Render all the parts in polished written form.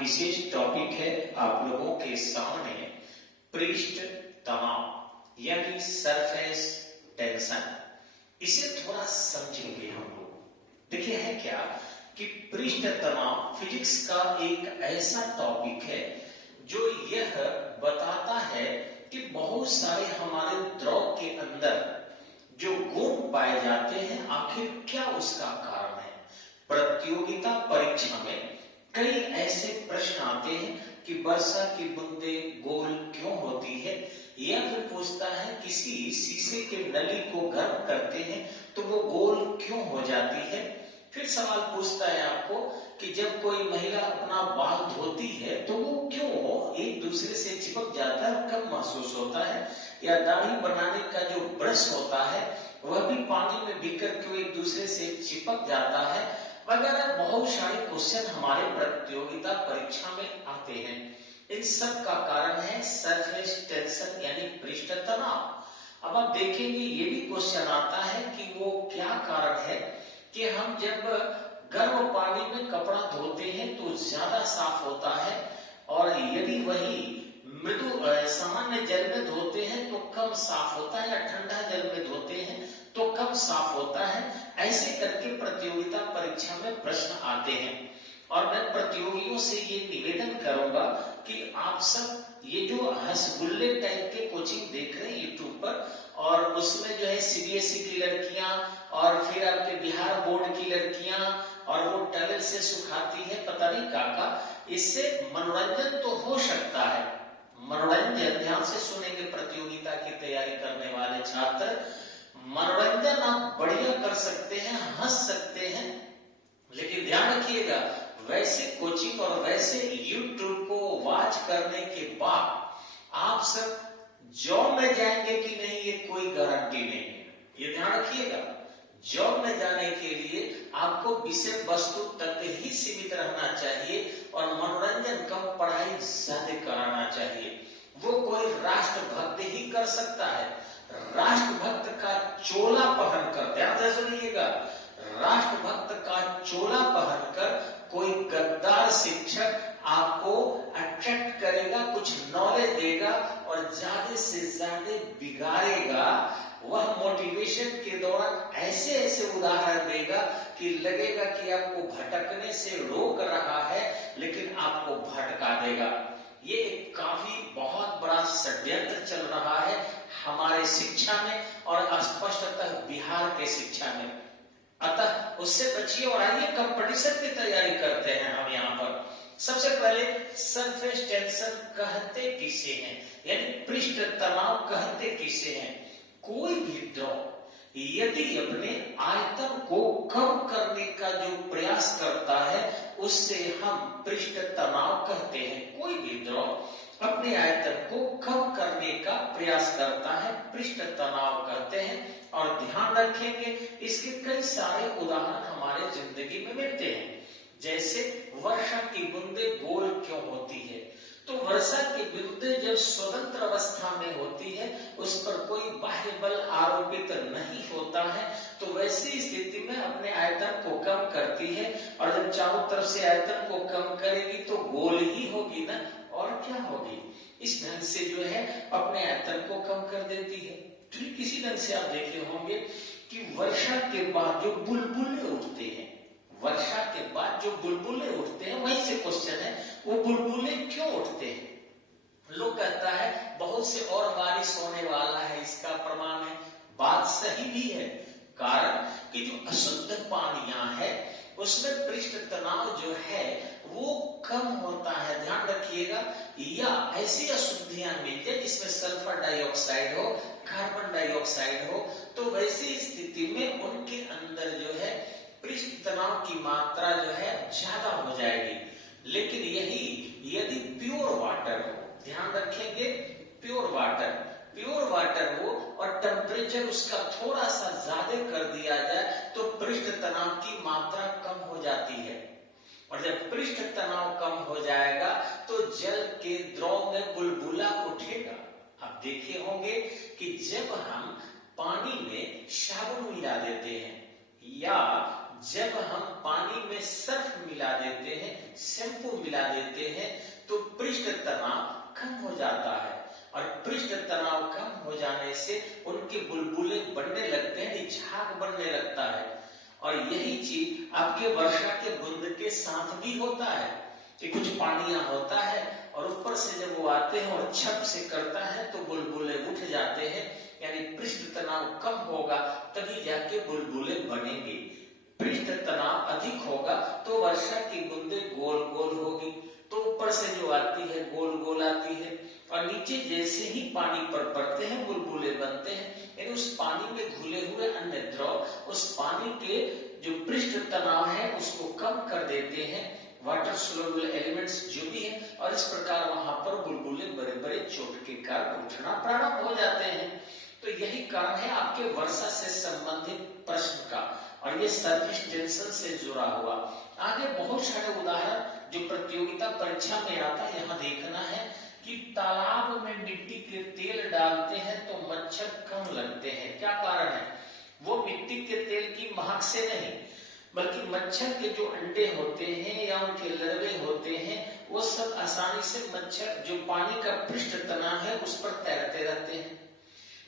विशेष topic है आप लोगों के सामने पृष्ठ तनाव यानी सरफेस टेंशन। इसे थोड़ा समझेंगे हम लोग। देखिए है क्या कि पृष्ठ तनाव फिजिक्स का एक ऐसा टॉपिक है जो यह बताता है कि बहुत सारे हमारे द्रव के अंदर जो गुण पाए जाते हैं आखिर क्या उसका कारण है। प्रतियोगिता परीक्षा में कई ऐसे प्रश्न आते हैं कि वर्षा की बूंदें गोल क्यों होती है, या फिर पूछता है किसी शीशे के नली को गर्म करते हैं तो वो गोल क्यों हो जाती है। फिर सवाल पूछता है आपको कि जब कोई महिला अपना बाल धोती है तो वो क्यों एक दूसरे से चिपक जाता है और कब महसूस होता है, या दाढ़ी बनाने का जो ब्रश होता है वह भी पानी में भीगकर क्यों एक दूसरे से चिपक जाता है, वगैरह बहुत सारे क्वेश्चन हमारे प्रतियोगिता परीक्षा में आते हैं। इन सब का कारण है सरफेस टेंशन यानी पृष्ठ तनाव। अब आप देखेंगे ये भी क्वेश्चन आता है कि वो क्या कारण है कि हम जब गर्म पानी में कपड़ा धोते हैं तो ज्यादा साफ होता है, और यदि वही मृदु सामान्य जल में धोते हैं तो कम साफ होता है, या ठंडा जल में धोते हैं तो कम साफ होता है। ऐसे करके प्रतियोगिता परीक्षा में प्रश्न आते हैं। और मैं प्रतियोगियों से ये निवेदन करूंगा कि आप सब ये जो हंसगुल्ले टाइप के कोचिंग देख रहे हैं यूट्यूब पर, और उसमें जो है सीबीएसई की लड़कियां और फिर आपके बिहार बोर्ड की लड़कियां और वो टॉवल से सुखाती है पता नहीं काका, इससे मनोरंजन तो हो सकता है। मनोरंजन, ध्यान से सुनेंगे प्रतियोगिता की तैयारी करने वाले छात्र, मनोरंजन आप बढ़िया कर सकते हैं, हंस सकते हैं, लेकिन ध्यान रखिएगा वैसे कोचिंग और वैसे यूट्यूब को वॉच करने के बाद आप सब जॉब में जाएंगे कि नहीं ये कोई गारंटी नहीं है। ये ध्यान रखिएगा, जॉब में जाने के लिए आपको विषय वस्तु तक ही सीमित रहना चाहिए और मनोरंजन कम, पढ़ाई ज्यादा कराना चाहिए। वो कोई राष्ट्रभक्त ही कर सकता है। राष्ट्रभक्त का चोला पहनकर, ध्यान से सुनिएगा, राष्ट्रभक्त का चोला पहनकर कोई गद्दार शिक्षक आपको अट्रैक्ट करेगा, कुछ नॉलेज देगा और ज्यादा से ज्यादा बिगाड़ेगा। वह मोटिवेशन के दौरान ऐसे ऐसे उदाहरण देगा कि लगेगा कि आपको भटकने से रोक रहा है लेकिन आपको भटका देगा। ये एक काफी बहुत बड़ा षड्यंत्र चल रहा है हमारे शिक्षा में और स्पष्टतः बिहार के शिक्षा में। अतः उससे बचिए और आइए कंपटीशन की तैयारी करते हैं हम यहाँ पर। सबसे पहले सरफेस टेंशन कहते किसे हैं, यानी पृष्ठ तनाव कहते किसे हैं। कोई भी द्रव यदि अपने आयतन को कम करने का जो प्रयास करता है उससे हम पृष्ठ तनाव कहते हैं। कोई भी द्रव अपने आयतन को कम करने का प्रयास करता है, पृष्ठ तनाव कहते हैं। और ध्यान रखेंगे इसके कई सारे उदाहरण हमारे जिंदगी में मिलते हैं। जैसे वर्षा की बूंदें गोल क्यों होती है, तो वर्षा की बूंदें जब स्वतंत्र अवस्था में होती है उस पर कोई बाह्य बल आरोपित नहीं होता है, तो वैसी स्थिति में अपने आयतन को कम करती है, और जब चारों तरफ से आयतन को कम करेगी तो गोल ही होगी ना, और क्या होगी। इस ढंग से जो है अपने आयतन को कम कर देती है। ठीक इसी ढंग से आप देखे होंगे कि वर्षा के बाद जो बुलबुले उठते हैं, वर्षा के बाद जो बुलबुले उठते हैं, वहीं से क्वेश्चन है वो बुलबुले क्यों उठते हैं। लोग कहता है बहुत से और बारिश होने वाला है, इसका प्रमाण है। बात सही भी है, कारण कि जो अशुद्ध पानियां है उसमें पृष्ठ तनाव जो है वो कम होता है, ध्यान रखिएगा। या ऐसी अशुद्धियां मिल जाए जिसमें सल्फर डाइऑक्साइड हो, कार्बन डाइऑक्साइड हो, तो वैसी स्थिति में उनके अंदर जो है पृष्ठ तनाव की मात्रा जो है ज्यादा हो जाएगी। लेकिन यही यदि प्योर वाटर हो, ध्यान रखेंगे प्योर वाटर हो और टेम्परेचर उसका थोड़ा सा ज्यादा कर दिया जाए तो पृष्ठ तनाव की मात्रा कम हो जाती है। और जब पृष्ठ तनाव कम हो जाएगा तो जल के द्रव में बुलबुला उठेगा। आप देखे होंगे कि जब हम पानी में साबुन मिला देते हैं या जब हम पानी में सर्फ मिला देते हैं, शैम्पू मिला देते हैं तो पृष्ठ तनाव कम हो जाता है, और पृष्ठ तनाव कम हो जाने से उनके बुलबुले बढ़ने लगते हैं, झाग बढ़ने लगता है। और यही चीज आपके वर्षा के बूंद के साथ भी होता है कि कुछ पानिया होता है और ऊपर से जब वो आते हैं और छप से करता है तो बुलबुले उठ जाते हैं, यानी पृष्ठ तनाव कम होगा तभी जाके बुलबुले बनेंगे। पृष्ठ तनाव अधिक होगा तो वर्षा की बूंदे गोल गोल होगी, तो ऊपर से जो आती है गोल गोल आती है, और नीचे जैसे ही पानी पर पड़ते हैं बुलबुले बनते हैं, यानी उस पानी में घुले हुए अन्य द्रव उस पानी के जो पृष्ठ तनाव है उसको कम कर देते हैं, वाटर सोल्यूबल एलिमेंट्स जो भी है, और इस प्रकार वहां पर बुलबुले बड़े बड़े चोट के कारण उठना प्रारंभ हो जाते हैं। तो यही कारण है आपके वर्षा से संबंधित प्रश्न का, और ये सरफेस टेंशन से जुड़ा हुआ। आगे बहुत सारे उदाहरण जो प्रतियोगिता परीक्षा में आता है, यहाँ देखना है कि तालाब में मिट्टी के तेल डालते हैं तो मच्छर कम लगते हैं। क्या कारण है? वो मिट्टी के तेल की महक से नहीं, बल्कि मच्छर के जो अंडे होते हैं या उनके लर्वे होते हैं वो सब आसानी से मच्छर जो पानी का पृष्ठ तनाव है उस पर तैरते रहते हैं।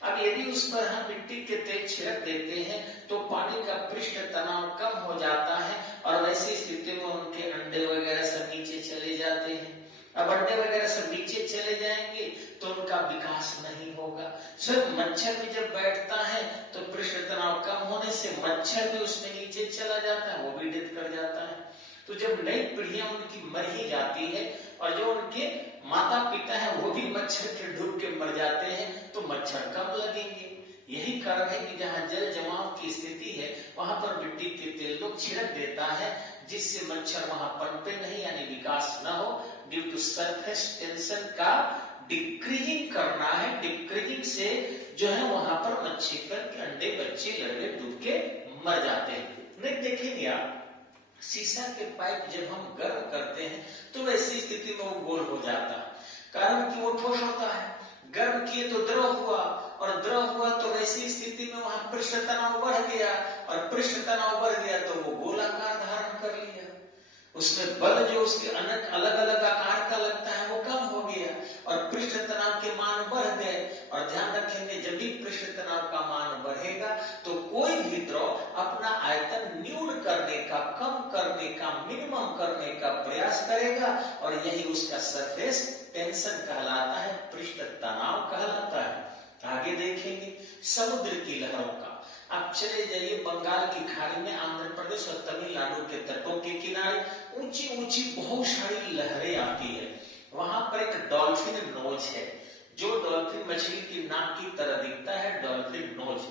अब यदि उस पर हम मिट्टी के तेल छिड़क देते हैं तो पानी का पृष्ठ तनाव कम हो जाता है, और वैसी स्थिति में उनके अंडे वगैरह सब नीचे चले जाते हैं। अब अंडे वगैरह सब नीचे चले जाएंगे तो उनका विकास नहीं होगा। सिर्फ मच्छर भी जब बैठता है तो पृष्ठ तनाव कम होने से मच्छर भी उसमें नीचे चला जाता है, वो भी डेथ कर जाता है। तो जब नई पीढ़ियां उनकी मर ही जाती है और जो उनके माता पिता है वो भी मच्छर के डूब के मर जाते हैं तो मच्छर कम लगेंगे। यही कारण है कि जहाँ जल जमाव की स्थिति है वहां पर मिट्टी के तेल लोग छिड़क देता है, जिससे मच्छर वहां पनपे नहीं, यानी विकास न हो। ड्यू टू सरफेस टेंशन का डिक्रीजिंग करना है, डिक्रीजिंग से जो है वहां पर मच्छी के अंडे बच्चे लड़के डूब के मर जाते हैं। नहीं देखेंगे आप, शीशा के पाइप जब हम गर्म करते हैं तो वैसी स्थिति में वो गोल हो जाता है, कारण कि वो ठोस होता है। गर्म किए तो द्रव हुआ, और द्रव हुआ तो वैसी स्थिति में वहां पृष्ठ तनाव बढ़ गया, और पृष्ठ तनाव बढ़ गया तो वो गोलाकार धारण कर लिया। उसमें बल जो उसके अलग अलग आकार का लगता है वो कम हो गया, और पृष्ठ तनाव के मान बढ़ गए। और ध्यान रखेंगे जब भी पृष्ठ तनाव का मान बढ़ेगा तो कोई भी द्रव अपना आयतन न्यून करने का, कम करने का, मिनिमम करने का प्रयास करेगा, और यही उसका सरफेस टेंशन कहलाता है, पृष्ठ तनाव कहलाता है। आगे देखेंगे समुद्र की लहरों का। आप चले जाइए बंगाल की खाड़ी में, आंध्र प्रदेश और तमिलनाडु के तटों के किनारे ऊंची ऊंची बहुत सारी लहरें आती है। वहां पर एक डॉल्फिन नोज है, जो डॉल्फिन मछली की नाक की तरह दिखता है, डॉल्फिन नोज।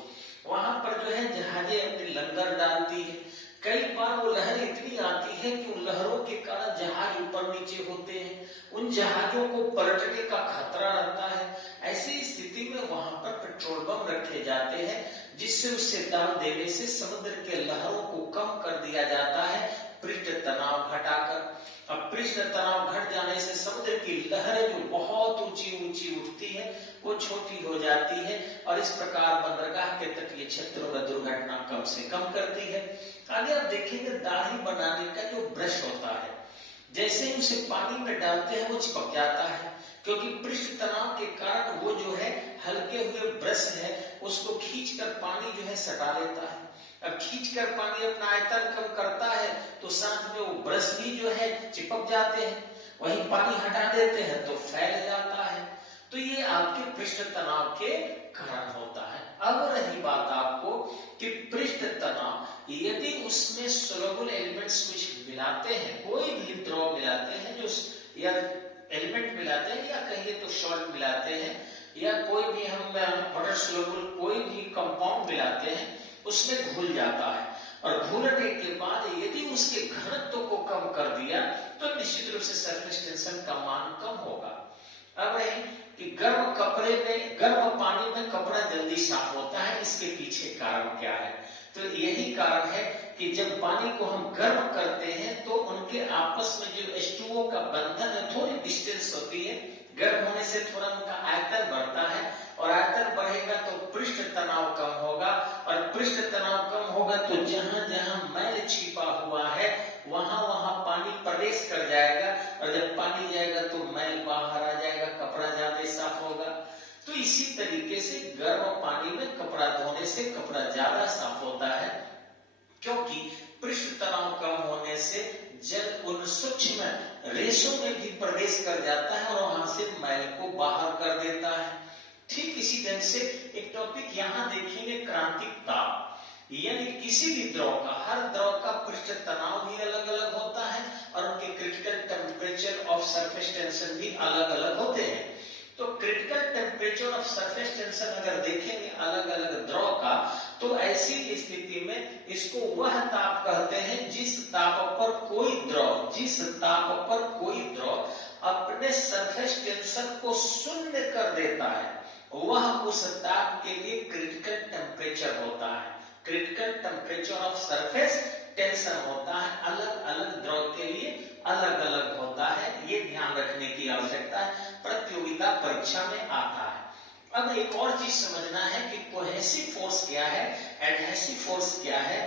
वहां पर जो है जहाजें अपनी लंगर डालती है। कई बार वो लहरें इतनी आती है कि उन लहरों के कारण जहाज ऊपर नीचे होते हैं, उन जहाजों को पलटने का खतरा रहता है। ऐसी स्थिति में वहां पर पेट्रोल बम रखे जाते हैं, जिससे उससे दाब देने से समुद्र के लहरों को कम कर दिया जाता है, पृष्ठ तनाव घटाकर। अब पृष्ठ तनाव घट जाने से समुद्र की लहरें जो बहुत ऊंची ऊंची उठती है वो छोटी हो जाती है, और इस प्रकार बंदरगाह के तटीय क्षेत्रों में दुर्घटना कम से कम करती है। आगे आप देखेंगे दाढ़ी बनाने का जो ब्रश होता है, जैसे ही उसे पानी में डालते हैं वो चिपक जाता है, क्योंकि पृष्ठ तनाव के कारण वो जो है हल्के हुए ब्रश है उसको खींचकर पानी जो है सटा लेता है। अब खींचकर पानी अपना आयतन कम करता है तो साथ में वो ब्रश भी जो है चिपक जाते हैं, वहीं पानी हटा देते हैं तो फैल जाता है। तो ये आपके पृष्ठ तनाव के कारण होता है। अब रही बात आपको कि पृष्ठ तनाव यदि उसमें सोल्यूबल एलिमेंट्स कुछ मिलाते हैं, कोई भी द्रव मिलाते हैं, जो या एलिमेंट मिलाते हैं या कहिए तो सॉल्ट मिलाते हैं, या कोई भी हम वाटर सोल्यूबल कोई भी कंपाउंड मिलाते हैं, उसमें घुल जाता है। और घुलने के बाद यदि उसके घनत्व को कम कर दिया तो निश्चित रूप से सरफेस टेंशन का मान कम होगा। अब रही कि गर्म कपड़े में, गर्म पानी में कपड़ा जल्दी साफ होता है, इसके पीछे कारण क्या है? तो यही कारण है कि जब पानी को हम गर्म करते हैं तो उनके आपस में जो H2O का बंधन है थोड़ी डिस्टेंस होती है, गर्म होने से थोड़ा उनका आयतन बढ़ता है, और आयतन बढ़ेगा तो पृष्ठ तनाव कम होगा, और पृष्ठ तनाव कम होगा तो जहां जहां मैल छिपा हुआ है वहां वहां पानी प्रवेश कर जाएगा, और जब पानी जाएगा तो मैल बाहर आ जाएगा, कपड़ा ज्यादा साफ होगा। तो इसी तरीके से गर्म पानी में कपड़ा धोने से कपड़ा ज्यादा साफ होता है, क्योंकि पृष्ठ तनाव कम होने से जल उन सूक्ष्म रेशों में भी प्रवेश कर जाता है और वहां से मैल को बाहर कर देता है। ठीक इसी ढंग से एक टॉपिक यहां देखेंगे, क्रांतिक ताप। यानी किसी भी द्रव का, हर द्रव का पृष्ठ तनाव भी अलग अलग होता है और उनके critical temperature of surface tension भी अलग अलग होते हैं। तो critical temperature of surface tension अगर देखेंगे अलग अलग द्रव का, तो ऐसी स्थिति में इसको वह ताप कहते हैं जिस ताप पर कोई द्रव अपने सरफेस टेंशन को शून्य कर देता है, वह उस ताप के लिए क्रिटिकल टेम्परेचर होता है। Critical temperature of surface tension होता है, अलग अलग द्रव के लिए अलग अलग होता है, ये ध्यान रखने की आवश्यकता है, प्रतियोगिता परीक्षा में आता है। अब एक और चीज समझना है कि कोहेसिव फोर्स क्या है, एडहेसिव फोर्स क्या है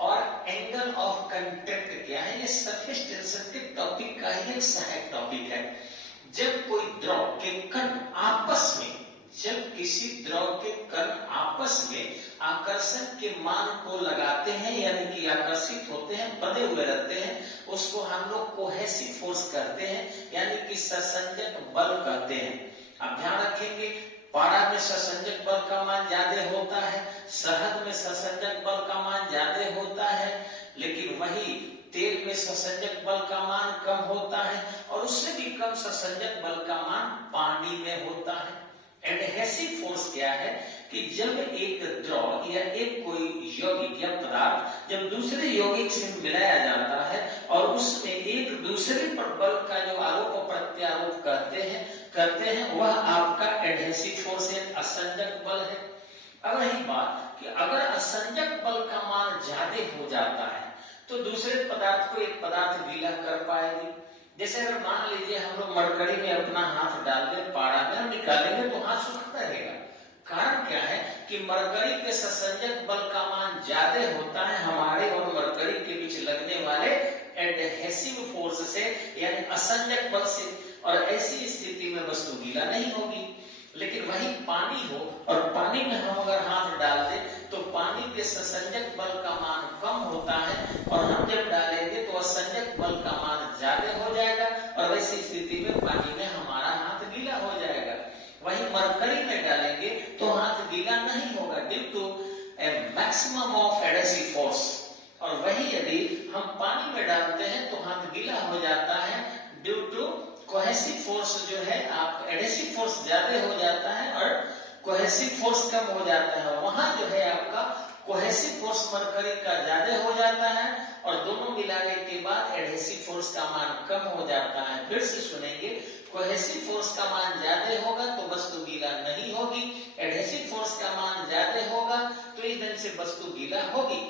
और एंगल ऑफ कांटेक्ट क्या है। ये सरफेस टेंशन के टॉपिक का ही एक सहायक टॉपिक है। जब कोई द्रव के कण आपस में, जब किसी द्रव के कण आपस में आकर्षण के मान को लगाते हैं, यानी कि आकर्षित होते हैं, बंधे हुए रहते हैं, उसको हम लोग कोहेसिव फोर्स कहते हैं, यानी कि ससंजक बल कहते हैं। आप ध्यान रखेंगे, पारा में ससंजक बल का मान ज्यादा होता है, शहद में ससंजक बल का मान ज्यादा होता है, लेकिन वही तेल में ससंजक बल का मान कम होता है और उससे भी कम ससंजक बल का मान पानी में होता है। एडहेसिव फोर्स क्या है कि जब एक द्रव या एक कोई यौगिक या पदार्थ जब दूसरे यौगिक से मिलाया जाता है और उसमें एक दूसरे पर बल का जो आरोप प्रत्यारोप करते हैं वह आपका एडहेसिव फोर्स है, असंजक बल है। अब रही बात कि अगर असंजक बल का मान ज्यादा हो जाता है तो दूसरे पदार्थ को एक पदार्थ गीला कर पाएगी। जैसे अगर मान लीजिए हम लोग मरकरी में अपना हाथ डाल दे, पारा में निकालेंगे तो हाथ सूखता रहेगा। कारण क्या है कि मरकरी के ससंजक बल का मान ज्यादा होता है हमारे और मरकरी के बीच लगने वाले एडहेसिव फोर्स से, यानी असंजक बल से, और ऐसी स्थिति में वस्तु गीला नहीं होगी। लेकिन वही पानी हो और पानी में हम अगर हाथ डाल दे तो पानी के ससंजक बल का मान कम होता है और हम जब डालेंगे तो असंजक बल का मान ज्यादा हो जाएगा और वैसी स्थिति में पानी में हमारा हाथ गीला हो जाएगा। वही मरकरी में डालेंगे तो हाथ गीला नहीं होगा due to a maximum of adhesive force, और वही यदि हम पानी में डालते हैं तो हाथ गीला हो जाता है ड्यू टू कोहेसिव फोर्स जो है, आप एडहेसिव फोर्स ज्यादा हो जाता है और कोहेसिव फोर्स कम हो जाता है। वहां जो है आपका कोहेसिव फोर्स मरकरी का ज्यादा हो जाता है और दोनों मिलाने के बाद एडहेसिव फोर्स का मान कम हो जाता है। फिर से सुनेंगे, कोहेसिव फोर्स का मान ज्यादा होगा तो वस्तु गीला नहीं होगी, एडहेसिव फोर्स का मान ज्यादा होगा तो इस ढंग से वस्तु गीला होगी।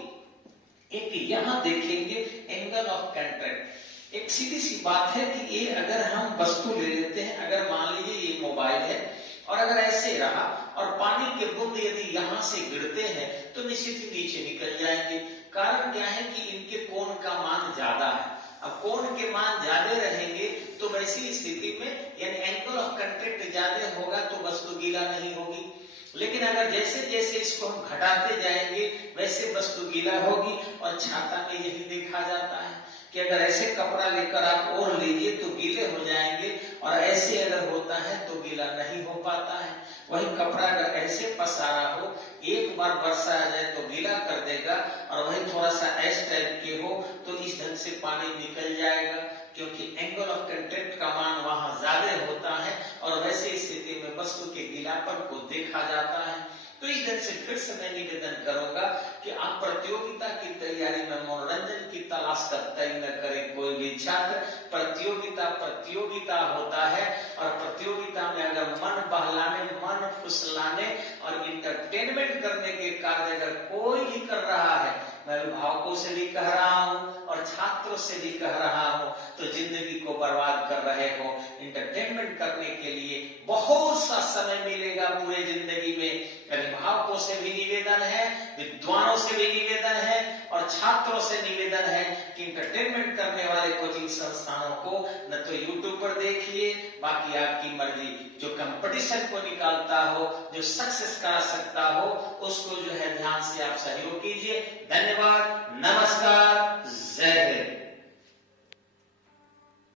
एक यहां देखेंगे एंगल ऑफ कांटेक्ट। एक सीधी सी बात है कि ये अगर हम वस्तु ले लेते हैं, अगर मान लीजिए ये मोबाइल है और अगर ऐसे रहा और पानी के बूंद यदि यहाँ से गिरते हैं तो निश्चित ही नीचे निकल जाएंगे। कारण क्या है कि इनके कोण का मान ज्यादा है। अब कोण के मान ज्यादा रहेंगे तो वैसी स्थिति में यानी एंगल ऑफ कांटेक्ट ज्यादा होगा तो वस्तु गीला नहीं होगी। लेकिन अगर जैसे जैसे इसको हम घटाते जाएंगे वैसे वस्तु गीला होगी। और छाता में यही देखा जाता है कि अगर ऐसे कपड़ा लेकर आप ओढ़ लीजिए तो गीले हो जाएंगे और ऐसे अगर होता है तो गीला नहीं हो पाता है। वही कपड़ा अगर ऐसे पसारा हो, एक बार वर्षा आ जाए तो गीला कर देगा और वही थोड़ा सा ऐसे टाइप के हो तो इस ढंग से पानी निकल जाएगा, क्योंकि एंगल ऑफ कांटेक्ट का मान वहां ज्यादा होता है और वैसे स्थिति में वस्तु के गीलापन को देखा जाता है। तो इस ढंग से फिर से मैं निवेदन करूंगा कि आप प्रतियोगिता की तैयारी में मनोरंजन की तलाश का तय न करें। कोई भी छात्र प्रतियोगिता होता है और प्रतियोगिता में अगर मन बहलाने, मन फुसलाने और इंटरटेनमेंट करने के कार्य अगर कोई भी कर रहा है मैं अभिभावकों से भी कह रहा हूं और छात्रों से भी कह रहा हूं, तो जिंदगी को बर्बाद कर रहे हो। एंटरटेनमेंट करने के लिए बहुत सा समय मिलेगा पूरे जिंदगी में। अभिभावकों से भी निवेदन है, विद्वानों से भी निवेदन है और छात्रों से निवेदन है कि एंटरटेनमेंट करने वाले कोचिंग संस्थानों को न तो यूट्यूब पर देखिए, बाकी आपकी मर्जी। जो कंपटीशन को निकालता हो, जो सक्सेस करा सकता हो, उसको जो है ध्यान से आप सहयोग कीजिए। धन्यवाद।